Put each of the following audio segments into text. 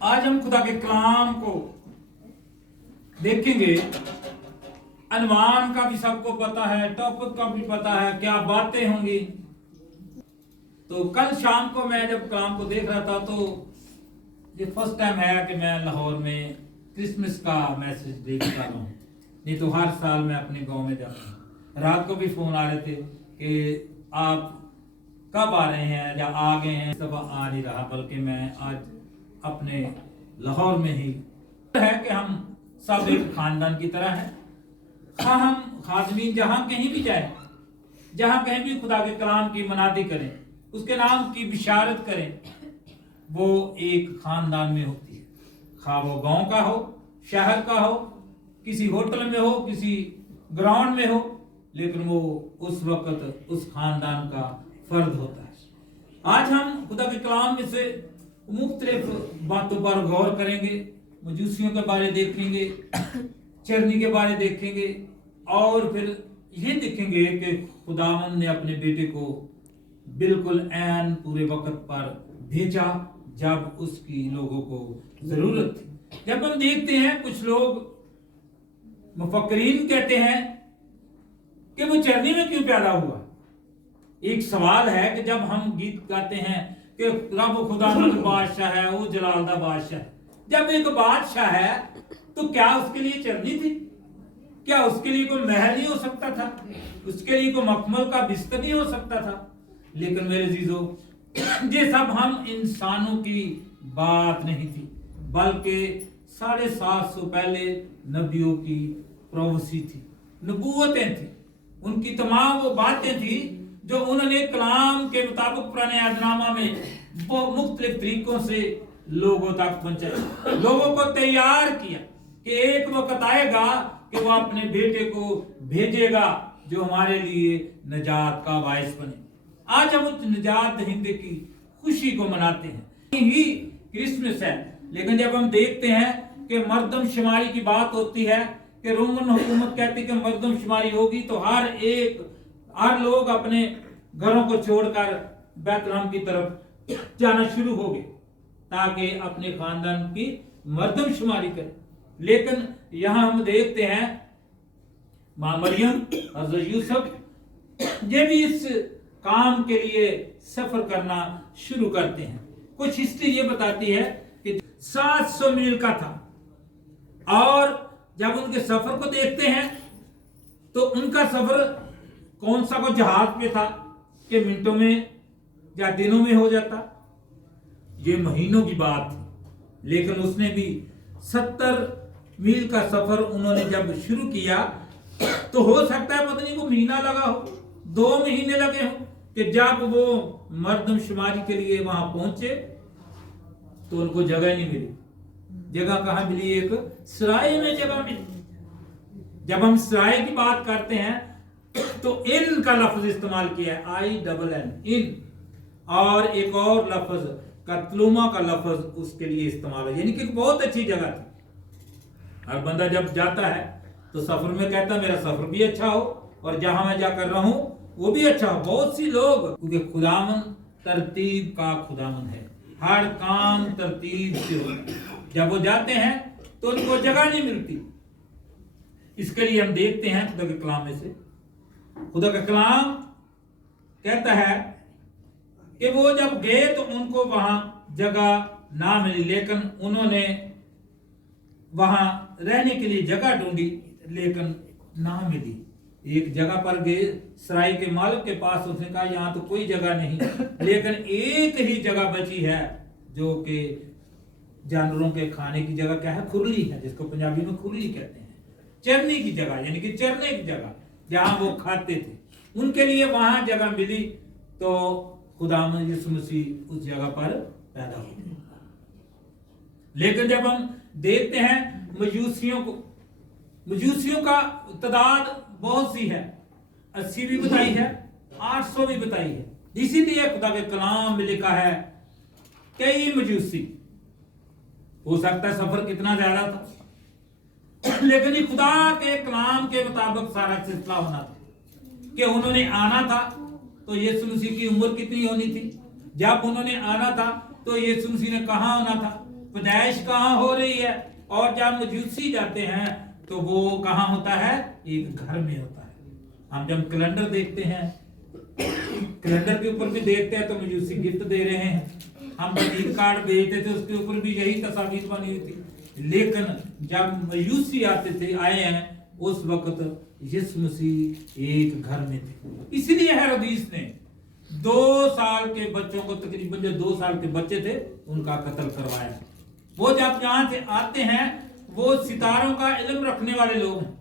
आज हम खुदा के कलाम को देखेंगे। अनवान का भी सबको पता है, टॉपिक का भी पता है, क्या बातें होंगी। तो कल शाम को मैं जब कलाम को देख रहा था तो ये फर्स्ट टाइम है कि मैं लाहौर में क्रिसमस का मैसेज देख पा रहा हूँ। नहीं तो हर साल मैं अपने गांव में जाता हूँ। रात को भी फोन आ रहे थे कि आप कब आ रहे हैं या आ गए हैं। सब आ नहीं रहा, बल्कि मैं आज अपने लाहौर में ही है कि हम सब एक खानदान की तरह हैं। हम खादमीन जहां कहीं भी जाए, जहां कहीं भी खुदा के कलाम की मनादी करें, उसके नाम की बिशारत करें, वो एक खानदान में होती है। खा वो गांव का हो, शहर का हो, किसी होटल में हो, किसी ग्राउंड में हो, लेकिन वो उस वक्त उस खानदान का फर्द होता है। आज हम खुदा के कलाम में से मुख्तलिफ बातों पर गौर करेंगे। मजूसियों के बारे देखेंगे, चरनी के बारे देखेंगे, और फिर ये देखेंगे कि खुदावन ने अपने बेटे को बिल्कुल ऐन पूरे वक्त पर भेजा जब उसकी लोगों को जरूरत थी। जब हम देखते हैं कुछ लोग मुफक्करीन कहते हैं कि वो चरनी में क्यों पैदा हुआ। एक सवाल है कि जब हम गीत गाते हैं कि रब खुदा बादशाह है, वो जलालदा बादशाह है, जब एक बादशाह है तो क्या उसके लिए चरनी थी? क्या उसके लिए कोई महल नहीं हो सकता था? उसके लिए कोई मखमल का बिस्तर नहीं हो सकता था? लेकिन मेरे जीजो, ये सब हम इंसानों की बात नहीं थी, बल्कि 750 पहले नबियों की प्रोफेसी थी, नबूवतें थी। उनकी तमाम वो बातें थी जो उन्होंने कलाम के मुताबिक पुराने अहदनामा में मुख्तलिफ तरीकों से लोगों तक पहुंचाया, लोगों को तैयार किया कि एक वक्त आएगा कि वो अपने बेटे को भेजेगा जो हमारे लिए निजात का बायस बने। आज हम उस निजात दहिंदे की खुशी को मनाते हैं, ही क्रिसमस है। लेकिन जब हम देखते हैं कि मर्दम शुमारी की बात होती है कि रोमन हुकूमत कहती है कि मर्दम शुमारी होगी तो हर लोग अपने घरों को छोड़कर बैतलहम की तरफ जाना शुरू हो गए ताकि अपने खानदान की मर्दम शुमारी करें। लेकिन यहां हम देखते हैं मां मरियम, हज़रत यूसुफ, ये भी इस काम के लिए सफर करना शुरू करते हैं। कुछ हिस्ट्री ये बताती है कि 700 मील का था, और जब उनके सफर को देखते हैं तो उनका सफर कौन सा को जहाज पे था कि मिनटों में या दिनों में हो जाता, ये महीनों की बात थी। लेकिन उसने भी 70 मील का सफर उन्होंने जब शुरू किया तो हो सकता है पता नहीं को महीना लगा हो, 2 महीने लगे हो, कि जब वो मर्दमशुमारी के लिए वहां पहुंचे तो उनको जगह नहीं मिली। जगह कहां मिली? एक सराय में जगह मिली। जब हम सराय की बात करते हैं तो इन का लफ्ज इस्तेमाल किया है, INN, इन, और एक और लफ्ज कत्लुमा का लफ्ज उसके लिए इस्तेमाल है, यानी कि बहुत अच्छी जगह थी। हर बंदा जब जाता है तो सफर में कहता है मेरा सफर भी अच्छा हो और जहां मैं जाकर रहूं वो भी अच्छा हो। बहुत सी लोग, क्योंकि खुदावन तरतीब का खुदावन है, हर काम तरतीब से होता है। जब वो जाते हैं तो उनको जगह नहीं मिलती। इसके लिए हम देखते हैं खुदा के कलाम में से, खुदा का कलाम कहता है कि वो जब गए तो उनको वहां जगह ना मिली, लेकिन उन्होंने वहां रहने के लिए जगह ढूंढी लेकिन ना मिली। एक जगह पर गए, सराय के मालिक के पास, उसने कहा यहां तो कोई जगह नहीं, लेकिन एक ही जगह बची है जो कि जानवरों के खाने की जगह क्या है? खुरली है, जिसको पंजाबी में खुरली कहते हैं, चरने की जगह, यानी कि चरने की जगह जहां वो खाते थे। उनके लिए वहां जगह मिली तो खुदावंद यीशु मसीह उस जगह पर पैदा हो गए। लेकिन जब हम देखते हैं मजूसियों का तादाद बहुत सी है, 80 भी बताई है, 800 भी बताई है। इसीलिए खुदा के कलाम में लिखा है कई मजूसी। हो सकता है सफर कितना ज्यादा था, लेकिन ये खुदा के कलाम के मुताबिक सारा सिलसिला होना था कि उन्होंने आना था तो यीशु मसीह की उम्र कितनी होनी थी। जब उन्होंने आना था तो यीशु मसीह ने कहां होना था? पैदाइश कहाँ हो रही है, और जब मजूसी जाते हैं तो वो कहाँ होता है, एक घर में होता है। हम जब कैलेंडर देखते हैं, कैलेंडर के ऊपर भी देखते हैं तो मजूसी गिफ्ट दे रहे हैं। हम जब ईद कार्ड भेजते थे उसके ऊपर भी यही तस्वीर बनी हुई थी। लेकिन जब मजूसी आते थे, आए हैं, उस वक्त यीशु मसीह एक घर में थे। इसलिए हेरोदेस ने 2 साल के बच्चों को, तकरीबन जो 2 साल के बच्चे थे, उनका कत्ल करवाया। वो जब यहाँ से आते हैं, वो सितारों का इल्म रखने वाले लोग हैं,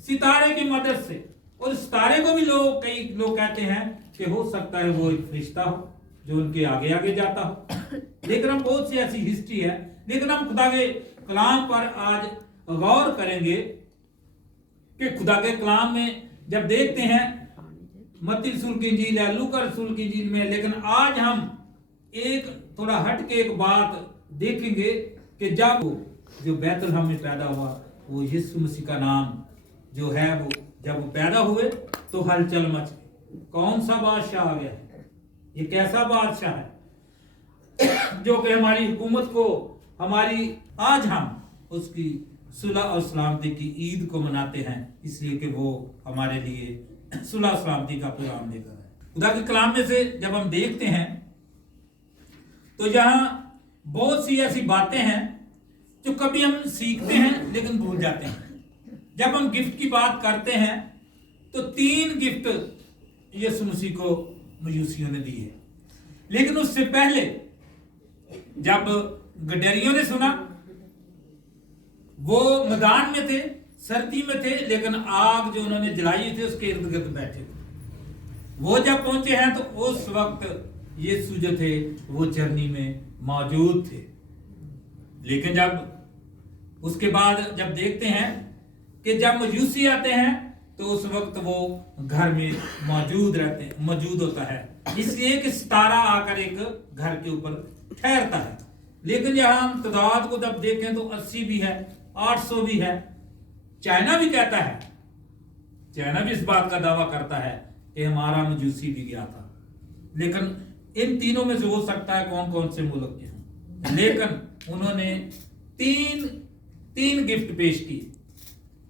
सितारे की मदद से। और सितारे को भी कई लोग कहते हैं कि हो सकता है वो एक फरिश्ता हो जो उनके आगे आगे जाता हो। लेकिन हम बहुत सी ऐसी हिस्ट्री है। लेकिन हम खुदा के कलाम पर आज गौर करेंगे कि खुदा के कलाम में जब देखते हैं, मत्ती रसूल की इंजील है, लूका रसूल की इंजील में, लेकिन आज हम एक थोड़ा हट के एक बात देखेंगे कि जब जो बैतलहम में पैदा हुआ, वो यीशु मसीह का नाम जो है, वो जब वो पैदा हुए तो हलचल मच गई। कौन सा बादशाह आ गया है, ये कैसा बादशाह है जो कि हमारी हुकूमत को, हमारी आज हम उसकी सुलह और सलामती की ईद को मनाते हैं, इसलिए कि वो हमारे लिए सुलह सलामती का पैगाम लेकर है। खुदा के कलाम में से जब हम देखते हैं तो यहाँ बहुत सी ऐसी बातें हैं जो कभी हम सीखते हैं लेकिन भूल जाते हैं। जब हम गिफ्ट की बात करते हैं तो 3 गिफ्ट यीशु मसीह को मजूसियों ने दी है। लेकिन उससे पहले जब गडरियों ने सुना, वो मैदान में थे, सर्दी में थे, लेकिन आग जो उन्होंने जलाई थी उसके इर्द गिर्द बैठे थे। वो जब पहुंचे हैं तो उस वक्त यीशु जो थे वो जर्नी में मौजूद थे। लेकिन जब उसके बाद जब देखते हैं कि जब मजूसी आते हैं तो उस वक्त वो घर में मौजूद होता है, इसलिए कि सितारा आकर एक घर के ऊपर ठहरता है। लेकिन यहाँ हम तादाद को जब देखें तो 80 भी है, 800 भी है। चाइना भी कहता है, चाइना भी इस बात का दावा करता है कि हमारा मजूसी भी गया था। लेकिन इन तीनों में से हो सकता है कौन कौन से मुल्क के हों, लेकिन उन्होंने तीन गिफ्ट पेश किए।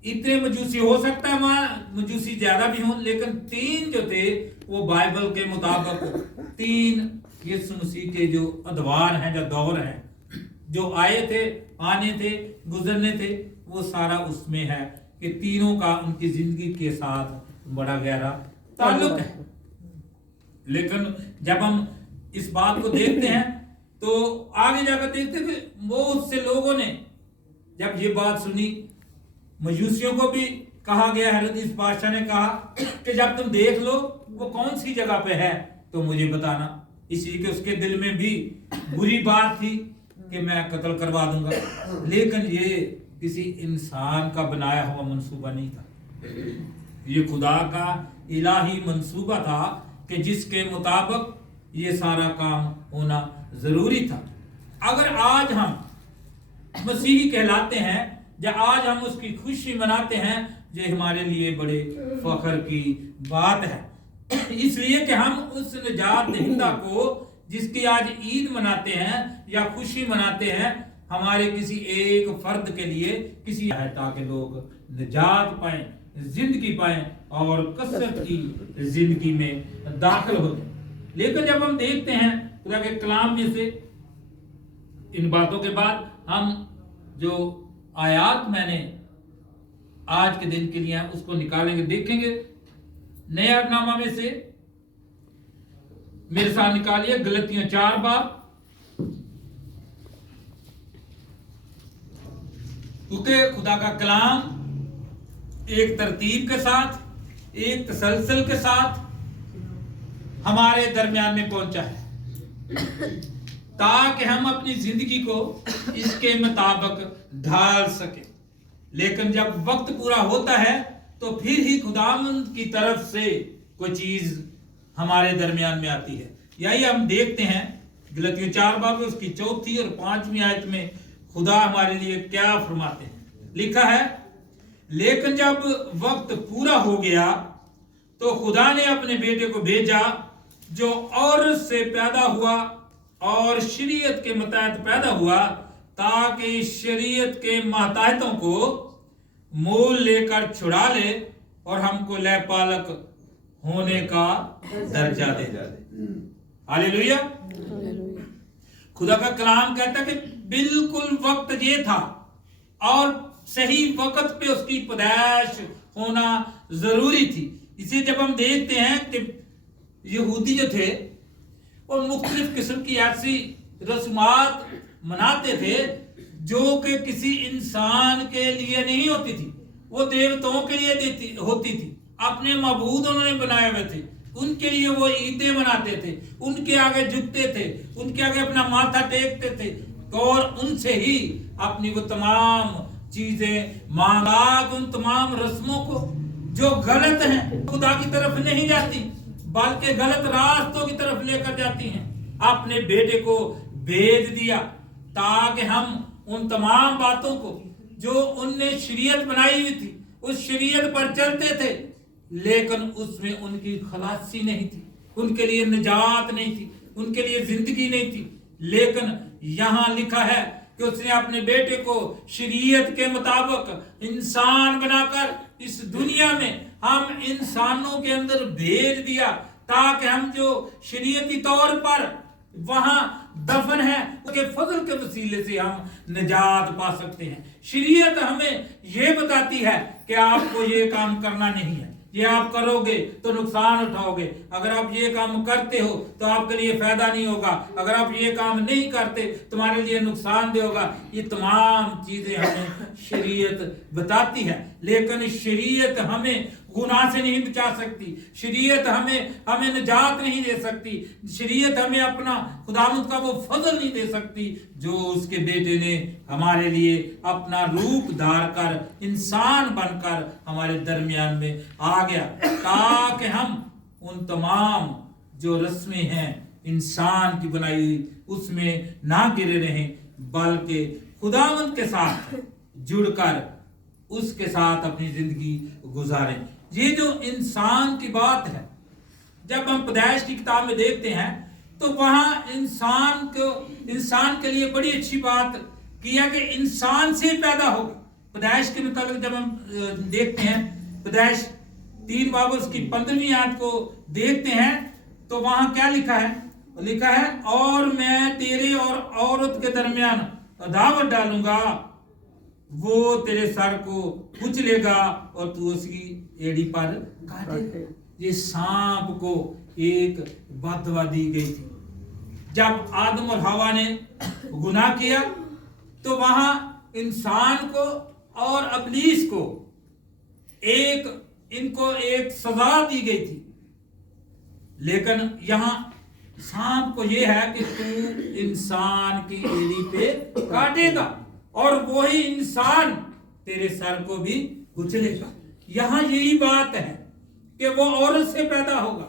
इतने मजूसी हो सकता है, वहां मजूसी ज्यादा भी हों, लेकिन 3 जो थे वो बाइबल के मुताबिक 3 यीशु मसीह के जो अदवार हैं, जो दौर हैं, जो आए थे, आने थे, गुजरने थे, वो सारा उसमें है कि तीनों का उनकी जिंदगी के साथ बड़ा गहरा ताल्लुक है। लेकिन जब हम इस बात को देखते हैं तो आगे जाकर देखते हैं कि बहुत से लोगों ने जब ये बात सुनी, मजूसियों को भी कहा गया, हेरोदेस बादशाह ने कहा कि जब तुम देख लो वो कौन सी जगह पे है तो मुझे बताना। इसी के उसके दिल में भी बुरी बात थी कि मैं कत्ल करवा दूंगा। लेकिन ये किसी इंसान का बनाया हुआ मंसूबा नहीं था, ये खुदा का इलाही मंसूबा था कि जिसके मुताबिक ये सारा काम होना जरूरी था। अगर आज हम मसीही कहलाते हैं या आज हम उसकी खुशी मनाते हैं, ये हमारे लिए बड़े फख्र की बात है। इसलिए कि हम उस निजात दहिंदा को जिसकी आज ईद मनाते हैं या खुशी मनाते हैं, हमारे किसी एक फर्द के लिए किसी है ताकि लोग निजात पाएं, जिंदगी पाएं और कसरत की जिंदगी में दाखिल हो जाए। लेकिन जब हम देखते हैं खुदा के कलाम में से इन बातों के बाद हम जो आयात मैंने आज के दिन के लिए उसको निकालेंगे, देखेंगे। नया नामा में से मेरे साथ निकालिए गलतियां 4 बाब, क्योंकि खुदा का कलाम एक तरतीब के साथ, एक तसलसल के साथ हमारे दरमियान में पहुंचा है ताकि हम अपनी जिंदगी को इसके मुताबिक ढाल सके। लेकिन जब वक्त पूरा होता है तो फिर ही खुदावंद की तरफ से कोई चीज हमारे दरमियान में आती है। यही हम देखते हैं गलतियों 4 बाब उसकी 4थी और 5वीं आयत में खुदा हमारे लिए क्या फरमाते हैं। लिखा है, लेकिन जब वक्त पूरा हो गया तो खुदा ने अपने बेटे को भेजा जो औरत से पैदा हुआ और शरीयत के मुताबिक पैदा हुआ, ताकि शरीयत के माताहतों को मोल लेकर छुड़ा ले और हमको लयपालक होने का दर्जा दे। हालेलुया। खुदा का कलाम कहता है कि बिल्कुल वक्त ये था और सही वक्त पे उसकी पैदाइश होना जरूरी थी। इसे जब हम देखते हैं कि यहूदी जो थे वो मुख्तलिफ किस्म की ऐसी रस्मात मनाते थे जो कि किसी इंसान के लिए नहीं होती थी, वो देवताओं के लिए होती थी। अपने मबूद उन्होंने बनाए हुए थे, उनके लिए वो ईदें मनाते थे, उनके आगे झुकते थे, उनके आगे अपना माथा टेकते थे और उनसे ही अपनी वो तमाम चीजें मांगा। उन तमाम रस्मों को जो गलत हैं, खुदा की तरफ नहीं जाती बल्कि गलत रास्तों की तरफ लेकर जाती हैं, अपने बेटे को भेज दिया ताकि हम उन तमाम बातों को जो उनने शरीयत बनाई हुई थी उस शरीयत पर चलते थे, लेकिन उसमें उनकी खलासी नहीं थी, उनके लिए निजात नहीं थी, उनके लिए जिंदगी नहीं थी। लेकिन यहां लिखा है कि उसने अपने बेटे को शरीयत के मुताबिक इंसान बनाकर इस दुनिया में हम इंसानों के अंदर भेज दिया ताकि हम जो शरीयती तौर पर वहां दफन है उसके फजल के वसीले से हम निजात पा सकते हैं। शरीयत हमें यह बताती है कि आपको ये काम करना नहीं है, ये आप करोगे तो नुकसान उठाओगे, अगर आप ये काम करते हो तो आपके लिए फायदा नहीं होगा, अगर आप ये काम नहीं करते तुम्हारे लिए नुकसान दे होगा। ये तमाम चीजें हमें शरीयत बताती है, लेकिन शरीयत हमें गुनाह से नहीं बचा सकती, शरीयत हमें निजात नहीं दे सकती, शरीयत हमें अपना खुदावंद का वो फजल नहीं दे सकती जो उसके बेटे ने हमारे लिए अपना रूप धार कर इंसान बनकर हमारे दरमियान में आ गया ताकि हम उन तमाम जो रस्में हैं इंसान की बनाई उसमें ना गिरे रहें, बल्कि खुदावंद के साथ जुड़कर उसके साथ अपनी जिंदगी गुजारें। ये जो इंसान की बात है, जब हम पैदाइश की किताब में देखते हैं तो वहां इंसान के लिए बड़ी अच्छी बात किया कि इंसान से पैदा होगा। पैदाइश के मुताबिक जब हम देखते हैं, पैदाइश 3 बाब उसकी 15वीं आयत को देखते हैं तो वहां क्या लिखा है? लिखा है और मैं तेरे और औरत के दरमियान अदावत डालूंगा, वो तेरे सर को कुचलेगा और तू उसकी एड़ी पर काटेगा। ये सांप को एक बददुआ दी गई थी। जब आदम और हवा ने गुनाह किया तो वहां इंसान को और इब्लीस को इनको एक सजा दी गई थी, लेकिन यहां सांप को यह है कि तू इंसान की एड़ी पे काटेगा और वही इंसान तेरे सर को भी कुचलेगा। यहां यही बात है कि वो औरत से पैदा होगा।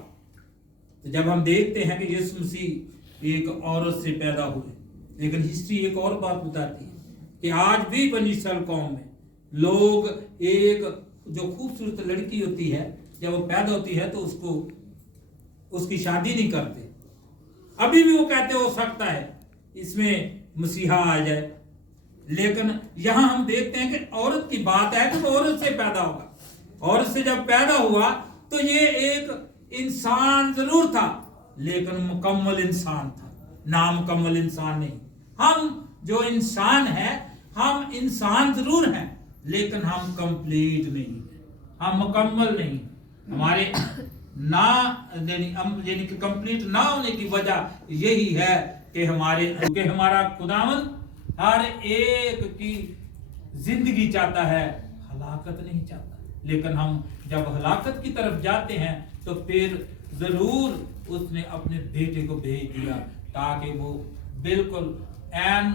तो जब हम देखते हैं कि यीशु मसीह एक औरत से पैदा हुए, लेकिन हिस्ट्री एक और बात बताती है कि आज भी बनी इस्राएल कौम में लोग एक जो खूबसूरत लड़की होती है जब वो पैदा होती है तो उसकी शादी नहीं करते। अभी भी वो कहते हो सकता है इसमें मसीहा आ जाए, लेकिन यहां हम देखते हैं कि औरत की बात है कि वो औरत से पैदा होगा। औरत से जब पैदा हुआ तो ये एक इंसान जरूर था, लेकिन मुकम्मल इंसान था, नामुकम्मल इंसान नहीं। हम जो इंसान है, हम इंसान जरूर हैं, लेकिन हम कंप्लीट नहीं, हम मुकम्मल नहीं। हमारे ना यानी कि कंप्लीट ना होने की वजह यही है कि हमारा खुदावंद हर एक की जिंदगी चाहता है, हलाकत नहीं चाहता। लेकिन हम जब हलाकत की तरफ जाते हैं तो फिर जरूर उसने अपने बेटे को भेज दिया ताकि वो बिल्कुल ऐन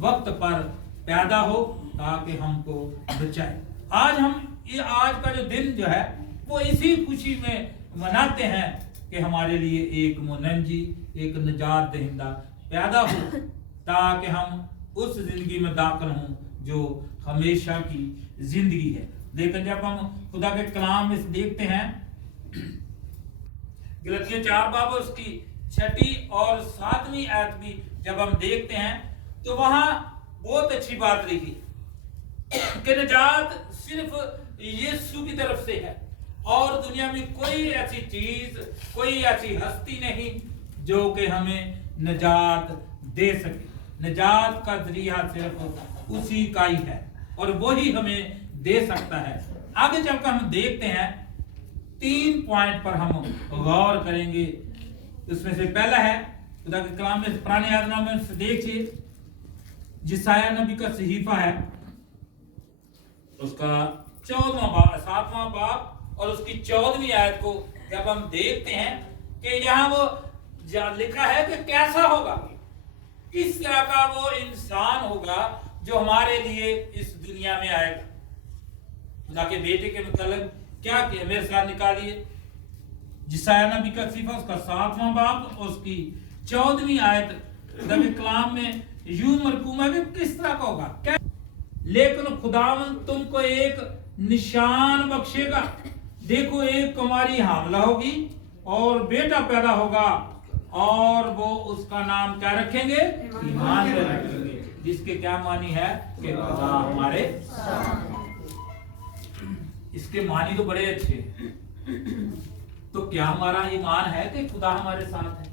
वक्त पर पैदा हो ताकि हमको बचाए। आज का जो दिन जो है वो इसी खुशी में मनाते हैं कि हमारे लिए एक मुनज्जी, एक निजात दहिंदा पैदा हो ताकि हम उस जिंदगी में दाखिल हों जो हमेशा की जिंदगी है। लेकिन जब हम खुदा के कलाम में देखते हैं, गलतियां 4 बाब उसकी 6ठी और 7वीं आयत भी जब हम देखते हैं तो वहां बहुत अच्छी बात लिखी कि निजात सिर्फ यीशु की तरफ से है और दुनिया में कोई ऐसी चीज, कोई ऐसी हस्ती नहीं जो कि हमें निजात दे सके। निजात का जरिया सिर्फ उसी का ही है और वही हमें दे सकता है। आगे चलकर हम देखते हैं 3 पॉइंट पर हम गौर करेंगे। उसमें से पहला है खुदा के कलाम में पुराने यादनामे में से देखिए, जिसाया नबी का सहीफा है, उसका 7वां बाब और उसकी 14वीं आयत को जब हम देखते हैं कि यहाँ वो लिखा है कि कैसा होगा, किस तरह का वो इंसान होगा जो हमारे लिए इस दुनिया में आएगा। खुदा के बेटे के मतलब क्या किया, मेरे साथ निकालिए जिसाया नबी का सहीफा, उसका 7वां बाब और उसकी 14वीं आयत। खुदा के कलाम में यूं मरकूम है कि किस तरह का होगा, क्या? लेकिन खुदावंद तुमको एक निशान बख्शेगा, देखो एक कुमारी हामला होगी और बेटा पैदा होगा और वो उसका नाम क्या रखेंगे, ईमान रखेंगे, जिसके क्या मानी है कि खुदा हमारे साथ। इसके मानी तो बड़े अच्छे हैं। तो क्या हमारा ईमान है कि खुदा हमारे साथ है?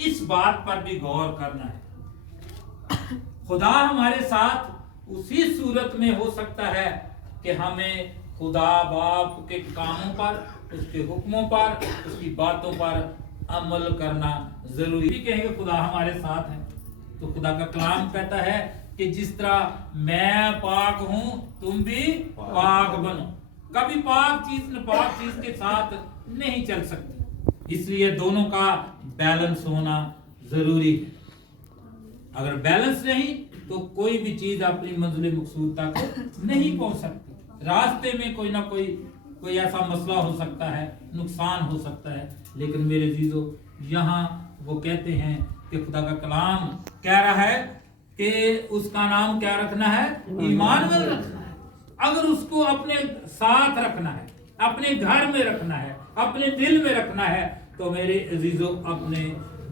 इस बात पर भी गौर करना है। खुदा हमारे साथ उसी सूरत में हो सकता है कि हमें खुदा बाप के कामों पर, उसके हुक्मों पर, उसकी बातों पर अमल करना जरूरी। कहेंगे खुदा हमारे साथ है तो खुदा का कलाम कहता है कि जिस तरह मैं पाक हूं तुम भी पाक बनो। कभी पाक चीज नापाक चीज के साथ नहीं चल सकती, इसलिए दोनों का बैलेंस होना जरूरी है। अगर बैलेंस नहीं तो कोई भी चीज अपनी मंजिल मकसूद तक नहीं पहुंच सकती। रास्ते में कोई ना कोई ऐसा मसला हो सकता है, नुकसान हो सकता है, लेकिन मेरे जीजो यहाँ वो कहते हैं कि खुदा का कलाम कह रहा है कि उसका नाम क्या रखना है, ईमानुएल रखना है। अगर उसको अपने साथ रखना है, अपने घर में रखना है, अपने दिल में रखना है, तो मेरे अजीजो अपने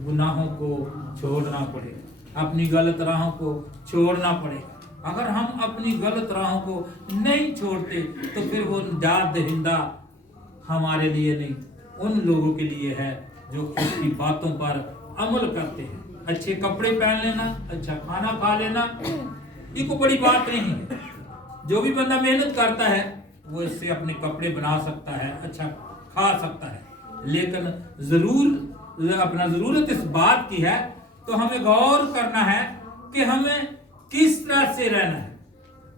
गुनाहों को छोड़ना पड़ेगा, अपनी गलत राहों को छोड़ना पड़ेगा। अगर हम अपनी गलत राहों को नहीं छोड़ते तो फिर वो निजात दहिंदा हमारे लिए नहीं, उन लोगों के लिए है जो उसकी बातों पर अमल करते हैं। अच्छे कपड़े पहन लेना, अच्छा खाना खा लेना, ये कोई बड़ी बात नहीं है। जो भी बंदा मेहनत करता है वो इससे अपने कपड़े बना सकता है, अच्छा खा सकता है, लेकिन जरूर अपना जरूरत इस बात की है तो हमें गौर करना है कि हमें किस तरह से रहना है।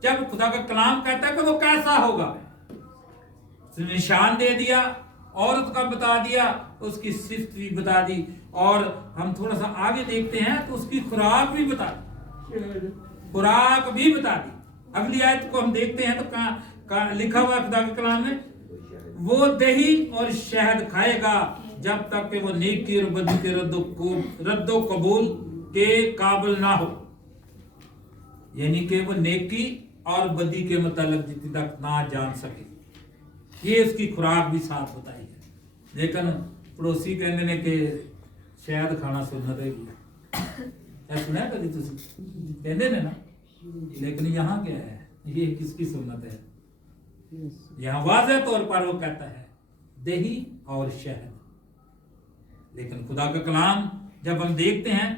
जब खुदा का कलाम कहता है कि वो कैसा होगा, निशान दे दिया, औरत का बता दिया, उसकी सिफ्त भी बता दी, और हम थोड़ा सा आगे देखते हैं तो उसकी खुराक भी बता दी, खुराक भी बता दी। अगली आयत को हम देखते हैं तो कहाँ लिखा हुआ खुदा के कलाम में, वो दही और शहद खाएगा जब तक कि वो नेकी और बदी के रद्दो कबूल के काबिल ना हो, यानी कि वो नेकी और बदी के मतलब जितनी तक ना जान सके। ये उसकी खुराक भी साथ बताई है। लेकिन पड़ोसी कहने ने कि शहद खाना सुन्नत है, सुना है कभी तुम कहते ने ना, लेकिन यहाँ क्या है, ये किसकी सुन्नत है? यहाँ वाज़ेह तौर पर वो कहता है दही और शहद। लेकिन खुदा का कलाम जब हम देखते हैं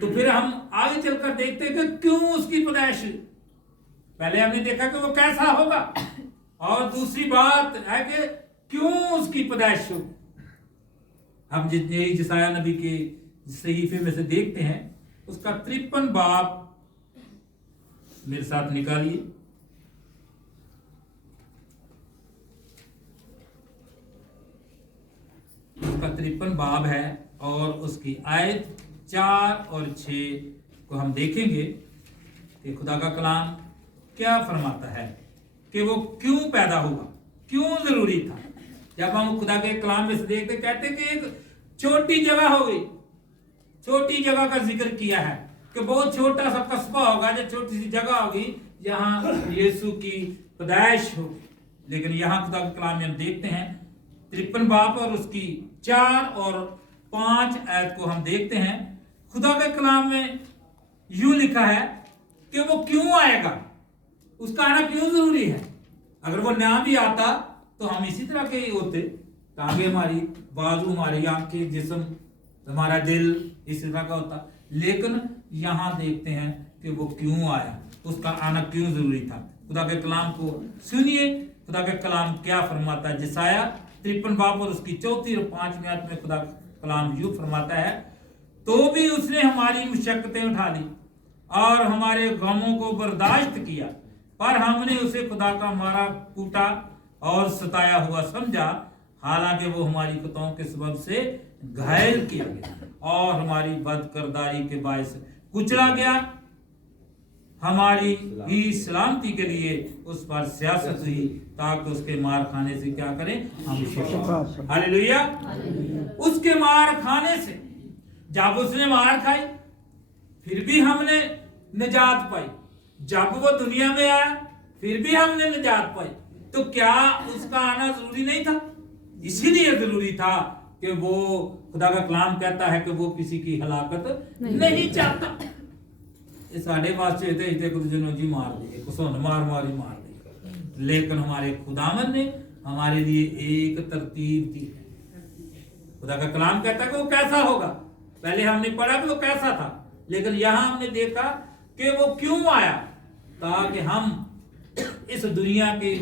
तो फिर हम आगे चलकर देखते हैं कि क्यों उसकी पैदाइश। पहले हमने देखा कि वो कैसा होगा, और दूसरी बात है कि क्यों उसकी पैदाइश हो। हम जिसाया नबी के सहीफे में से देखते हैं, उसका 53 बाब मेरे साथ निकालिए। उसका 53 बाब है और उसकी आयत 4 और 6 को हम देखेंगे कि खुदा का कलाम क्या फरमाता है कि वो क्यों पैदा हुआ, क्यों जरूरी था। जब हम खुदा के कलाम में से देखते, कहते कि एक छोटी जगह हो गई, छोटी जगह का जिक्र किया है कि बहुत छोटा सा कस्बा होगा, जो छोटी सी जगह होगी जहां यीशु की पैदाइश होगी। लेकिन यहाँ खुदा के कलाम में हम देखते हैं 53 बाब और उसकी 4 और 5 आयत को हम देखते हैं। खुदा के कलाम में यूं लिखा है कि वो क्यों आएगा, उसका आना क्यों जरूरी है। अगर वो ना भी आता तो हम इसी तरह के ही होते, टांगे हमारी, बाजू हमारी, आंखें, जिस्म, हमारा दिल इस तरह का होता। लेकिन यहाँ देखते हैं कि वो क्यों आया, उसका आना क्यों जरूरी था। खुदा के कलाम को सुनिए, खुदा के कलाम क्या फरमाता है। जिसाया 53 बाब और उसकी 4 और 5 आयत में खुदा कलाम यूं फरमाता है, तो भी उसने हमारी मुशक्कतें उठा ली और हमारे गमों को बर्दाश्त किया, पर हमने उसे खुदा का मारा, कूटा और सताया हुआ समझा। हालांकि वो हमारी खताओं के सबब से घायल किया गया और हमारी बदकिरदारी के बायस कुचला गया। हमारी ही सलामती के लिए उस पर सियासत हुई, ताकि उसके मार खाने से क्या करें, हम शिफा। हालेलुया। उसके मार खाने से, जब उसने मार खाई फिर भी हमने निजात पाई, जब वो दुनिया में आया फिर भी हमने निजात पाई। तो क्या उसका आना जरूरी नहीं था? इसीलिए जरूरी था कि वो, खुदा का कलाम कहता है कि वो किसी की हलाकत नहीं चाहता। ये साढ़े वास्ते थे इतने कुछ जनों जी मार दिए, कुछ मार दिए, लेकिन हमारे खुदावन ने हमारे लिए एक तरतीब दी है। खुदा का कलाम कहता है कि वो कैसा होगा। पहले हमने पढ़ा कि वो कैसा था, लेकिन यहां हमने देखा कि वो क्यों आया, ताकि हम इस दुनिया के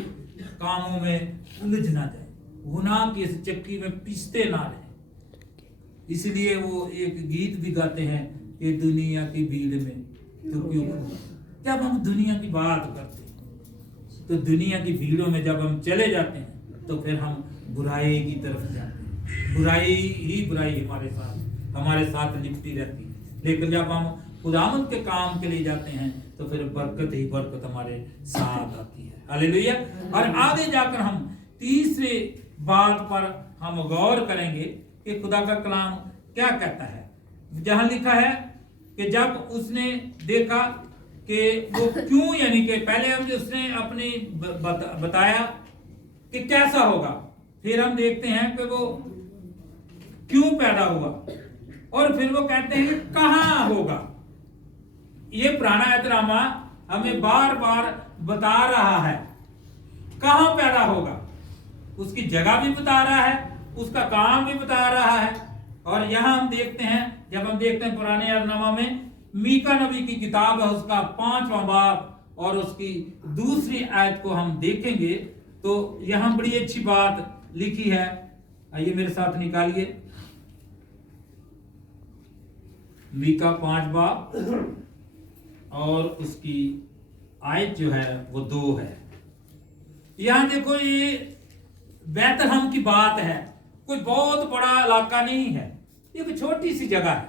कामों में उलझ ना जाए, गुनाह की इस चक्की में पिसते ना रहे। इसलिए वो एक गीत भी गाते हैं कि दुनिया की भीड़ में तो क्यों। जब हम दुनिया की बात करते हैं तो दुनिया की भीड़ों में जब हम चले जाते हैं तो फिर हम बुराई की तरफ जाते हैं, बुराई ही बुराई हमारे साथ लिपटी रहती है। लेकिन जब हम खुदावंद के काम के लिए जाते हैं तो फिर बरकत ही बरकत हमारे साथ आती है। हालेलुया। और आगे जाकर हम तीसरे बात पर हम गौर करेंगे कि खुदा का कलाम क्या कहता है। जहां लिखा है कि जब उसने देखा कि वो क्यों, यानी कि पहले हम उसने अपनी बताया कि कैसा होगा, फिर हम देखते हैं कि वो क्यों पैदा हुआ, और फिर वो कहते हैं कि कहां होगा। ये पुराना एतनामा हमें बार बार बता रहा है कहां पैदा होगा, उसकी जगह भी बता रहा है, उसका काम भी बता रहा है। और यहां हम देखते हैं, जब हम देखते हैं पुराने एतनामा में मीका नबी की किताब है, उसका 5वां बाब और उसकी 2 आयत को हम देखेंगे तो यहां बड़ी अच्छी बात लिखी है। आइए मेरे साथ निकालिए, मीका 5 बाब और उसकी आयत जो है वो 2 है। यहां देखो, ये बैतलहम की बात है, कोई बहुत बड़ा इलाका नहीं है, ये कोई छोटी सी जगह है,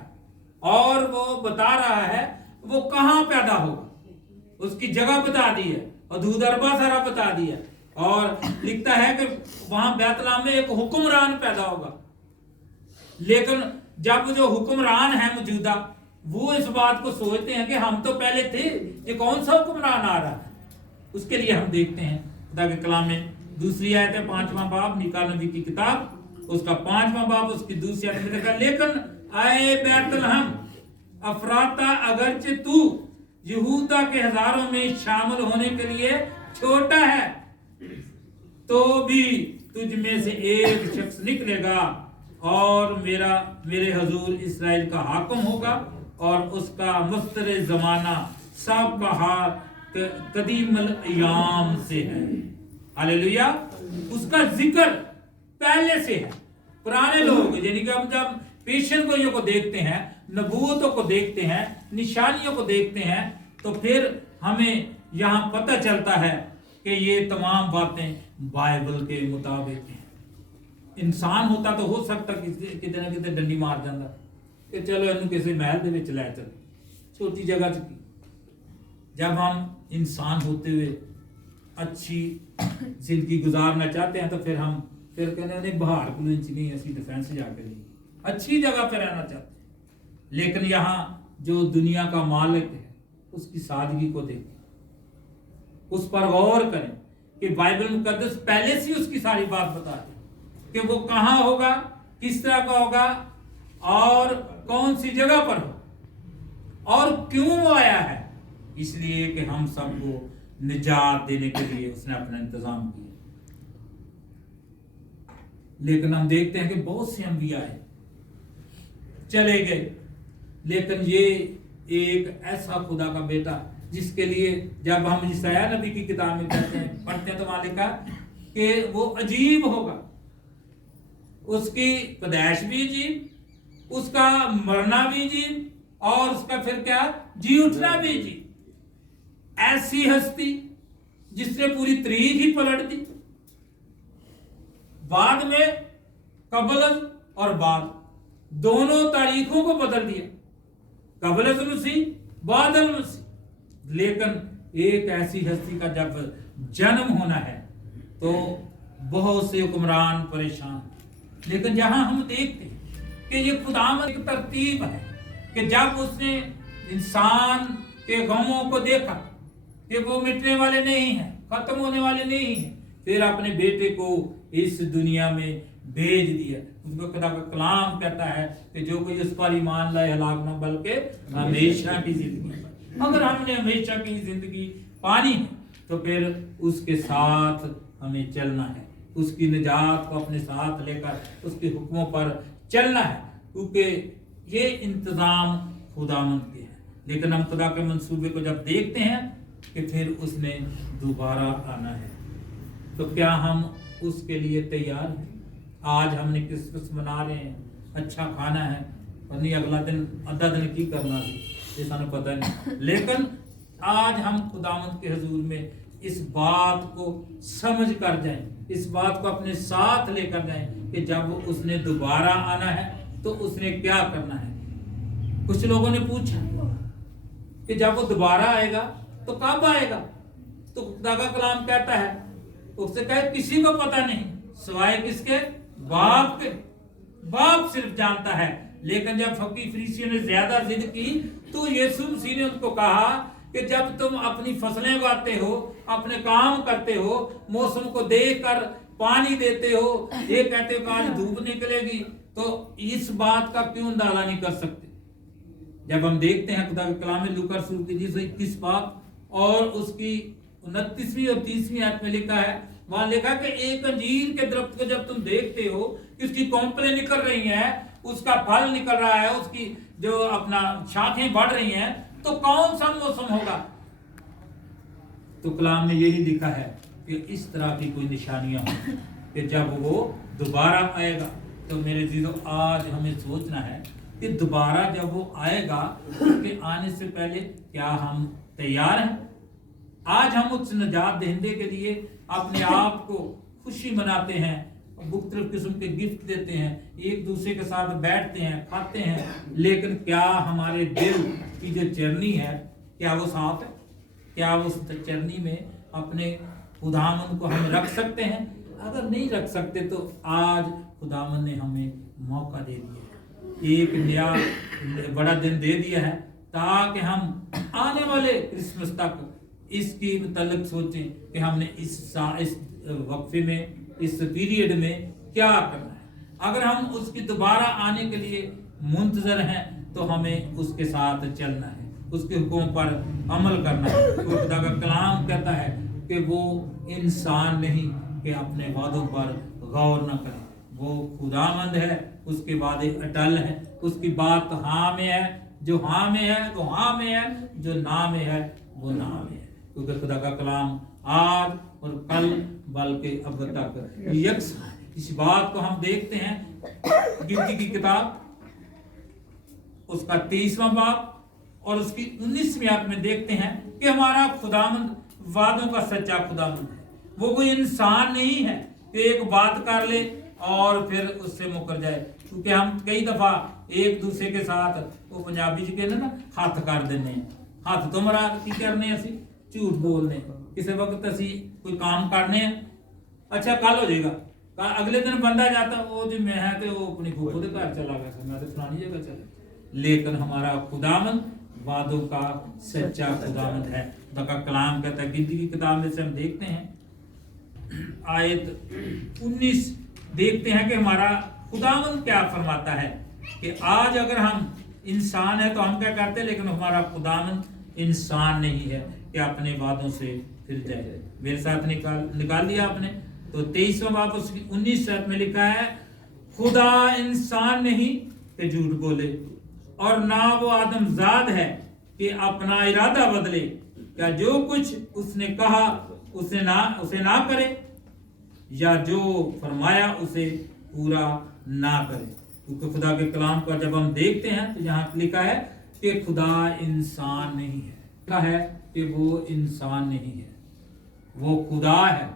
और वो बता रहा है वो कहां पैदा होगा, उसकी जगह बता दी है और दूदरबा सारा बता दिया। और लिखता है कि वहां बैतलहम में एक हुक्मरान पैदा होगा। लेकिन जब जो हुक्मरान है मौजूदा, वो इस बात को सोचते हैं कि हम तो पहले थे, ये कौन सा हुक्मरान आ रहा है। उसके लिए हम देखते हैं खुदा के कलाम में 2 आयत है, 5वां बाब मीका नबी की किताब, उसका 5वां बाब उसकी 2 आयत में लिखा, लेकिन आए बैतलहम अफराता, अगरचे तू यहूदा के हजारों में शामिल होने के लिए छोटा है, तो भी तुझ में से एक शख्स निकलेगा और मेरे हजूर इसराइल का हाकिम होगा, और उसका मुस्तर जमाना सब का हार कदीमल अयाम से है। हालेलुया। उसका जिक्र पहले से है। पुराने लोग यानी कि हम जब पेशन गोइयों को देखते हैं, नबूवतों को देखते हैं, निशानियों को देखते हैं, तो फिर हमें यहाँ पता चलता है कि ये तमाम बातें बाइबल के मुताबिक हैं। इंसान होता तो हो सकता किते ना किते डंडी मार जाता कि चलो इन्हू किसी महल दे विच लै चल, छोटी जगह च की। जब हम इंसान होते हुए अच्छी जिंदगी गुजारना चाहते हैं तो फिर कहते हैं बाहर को नहीं, ऐसी डिफेंस जाके नहीं, अच्छी जगह पर रहना चाहते हैं। लेकिन यहाँ जो दुनिया का मालिक है उसकी सादगी को देखें, उस पर गौर करें कि बाइबल मुकद्दस पहले से उसकी सारी बात बता है कि वो कहां होगा, किस तरह का होगा और कौन सी जगह पर हो और क्यों वो आया है। इसलिए कि हम सबको निजात देने के लिए उसने अपना इंतजाम किया। लेकिन हम देखते हैं कि बहुत से अंबिया आए, चले गए, लेकिन ये एक ऐसा खुदा का बेटा जिसके लिए जब हम यशायाह नबी की किताब में पढ़ते हैं तो वहां लिखा कि वो अजीब होगा, उसकी पैदाइश भी अजीब, उसका मरना भी अजीब, और उसका फिर क्या जी उठना भी अजीब। ऐसी हस्ती जिसने पूरी तारीख ही पलट दी, बाद में कबल और बाद दोनों तारीखों को बदल दिया, कबल मसीह बाद मसीह। लेकिन एक ऐसी हस्ती का जब जन्म होना है तो बहुत से हुक्मरान परेशान। लेकिन जहां हम देखते हैं कि ये खुदावंद एक तरतीब है कि जब उसने इंसान के गमों को देखा कि वो मिटने वाले नहीं हैं, खत्म होने वाले नहीं हैं, फिर अपने बेटे को इस दुनिया में भेज दिया। उसको खुदा का कलाम कहता है कि जो कोई उस पर ईमान लाए हलाक ना बल्कि हमेशा की जिंदगी। अगर हमने हमेशा की जिंदगी पानी है तो फिर उसके साथ हमें चलना है, उसकी निजात को अपने साथ लेकर उसके हुक्मों पर चलना है, क्योंकि ये इंतजाम खुदावंद के हैं। लेकिन हम खुदा के मंसूबे को जब देखते हैं कि फिर उसने दोबारा आना है, तो क्या हम उसके लिए तैयार हैं? आज हमने क्रिसमस मना रहे हैं, अच्छा खाना है, और नहीं अगला दिन आधा दिन की करना है, ये सानू पता नहीं। लेकिन आज हम खुदावंद के हुजूर में इस बात को समझ कर जाएं, इस बात को अपने साथ लेकर जाएं कि जब उसने दोबारा आना है तो उसने क्या करना है। कुछ लोगों ने पूछा कि जब वो दोबारा आएगा तो कब आएगा, तो खुदा का कलाम कहता है, उससे कहे किसी को पता नहीं सिवाय किसके, बाप के। बाप सिर्फ जानता है। लेकिन जब फकीर फरीसियों ने ज्यादा जिद की तो यीशु मसीह ने उनको कहा कि जब तुम अपनी फसलें उगाते हो, अपने काम करते हो, मौसम को देखकर पानी देते हो, ये कहते हो कि आज धूप निकलेगी, तो इस बात का क्यों अंदाजा नहीं कर सकते। जब हम देखते हैं खुदा के कलाम में लूका रसूल की 21 बात और उसकी 29वीं और 30वीं आयत में लिखा है, वहां लिखा कि एक अंजीर के दरख्त को जब तुम देखते हो कि उसकी कोंपलें निकल रही हैं, उसका फल निकल रहा है, उसकी जो अपना शाखें बढ़ रही हैं, तो कौन सा मौसम होगा। तो कलाम में यही लिखा है कि इस तरह की कोई निशानियां हों कि जब वो दोबारा आएगा। तो मेरे जीजों, आज हमें सोचना है कि दोबारा जब वो आएगा उसके आने से पहले क्या हम तैयार हैं। आज हम उस निजात दहिंदे के लिए अपने आप को खुशी मनाते हैं, मुख्तलिफ किस्म के गिफ्ट देते हैं, एक दूसरे के साथ बैठते हैं, खाते हैं, लेकिन क्या हमारे दिल की जो जर्नी है क्या वो साफ है? क्या वो चरनी में अपने खुदावंद को हम रख सकते हैं? अगर नहीं रख सकते तो आज खुदावंद ने हमें मौका दे दिया, एक नया बड़ा दिन दे दिया है, ताकि हम आने वाले क्रिसमस तक इसकी मुतल्लिक सोचें कि हमने इस वक्फे में, इस पीरियड में क्या करना है। अगर हम उसकी दोबारा आने के लिए मुंतजर हैं तो हमें उसके साथ चलना है, उसके हुक्म पर अमल करना है। तो खुदा का कलाम कहता है कि वो इंसान नहीं कि अपने वादों पर गौर न करे। वो खुदावंद है, उसके वादे अटल है, उसकी बात हाँ में है, जो हाँ में है तो हाँ में है, जो ना में है वो ना में है। क्योंकि खुदा का कलाम आज और कल बल्कि अब तक यकसा है। इस बात को हम देखते हैं गिनती की किताब उसका 23वां बाब और उसकी 19वीं आयत में देखते हैं कि हमारा खुदावंद वादों का सच्चा खुदावंद है। वो कोई इंसान नहीं है कि एक बात कर ले और फिर उससे मुकर जाए। क्योंकि हम कई दफा एक दूसरे के साथ वो पंजाबी जी कहते ना हथ कर देने, हथ तो मरा की करने, असी झूठ बोलने, किसी वक्त असी कोई काम करने, अच्छा कल हो जाएगा, अगले दिन बंदा जाता वो जो मैं है तो वो अपनी फूफो के घर चला गया, मैं तो फलानी जगह चला। लेकिन हमारा खुदावंद वादों का सच्चा खुदावंद है। खुदा का कलाम कहता है, गिनती की किताब में से हम देखते हैं आयत 19 देखते हैं कि हमारा खुदावंद क्या फरमाता है कि आज अगर हम इंसान है तो हम क्या करते हैं, लेकिन हमारा खुदावंद इंसान नहीं है कि अपने वादों से फिर जाए। मेरे साथ निकाल लिया आपने। तो 23वां बाब उसकी 19 शर्त में लिखा है, खुदा इंसान नहीं कि झूठ बोले, और ना वो आदमजाद है कि अपना इरादा बदले। क्या जो कुछ उसने कहा उसे ना करे, या जो फरमाया उसे पूरा ना करे। क्योंकि खुदा के कलाम को जब हम देखते हैं तो यहाँ लिखा है कि खुदा इंसान नहीं है, लिखा है कि वो इंसान नहीं है, वो खुदा है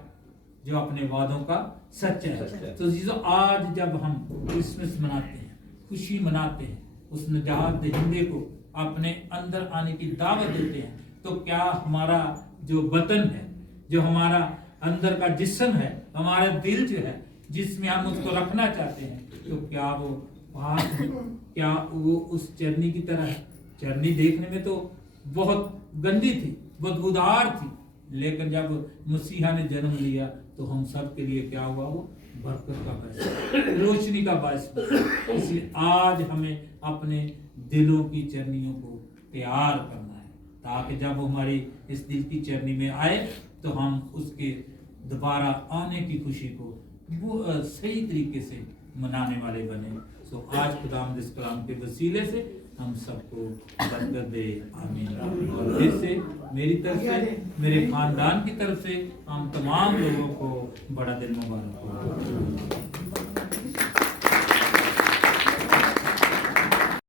जो अपने वादों का सच्चा है। तो जीजो, आज जब हम क्रिसमस मनाते हैं, खुशी मनाते हैं, उस निजात दहिंदे को अपने अंदर आने की दावत देते हैं, तो क्या हमारा जो वतन है, जो हमारा अंदर का जिस्म है, हमारा दिल जो है जिसमें हम उसको रखना चाहते हैं, तो क्या वो पाक है? क्या वो उस चरनी की तरह है? चरनी देखने में तो बहुत गंदी थी, बदबूदार थी, लेकिन जब मसीहा ने जन्म लिया तो हम सब के लिए क्या हुआ? वो बरकत का बायस, रोशनी का बायस। इसलिए आज हमें अपने दिलों की चरनियों को तैयार करना है, ताकि जब वो हमारी इस दिल की चरनी में आए तो हम उसके दोबारा आने की खुशी को वो सही तरीके से मनाने वाले बने। सो आज खुदावंद इस कलाम के वसीले से हम सबको बरकत दे, आमीन। और फिर से मेरी तरफ से, मेरे खानदान की तरफ से हम तमाम लोगों को बड़ा दिन मुबारक हो।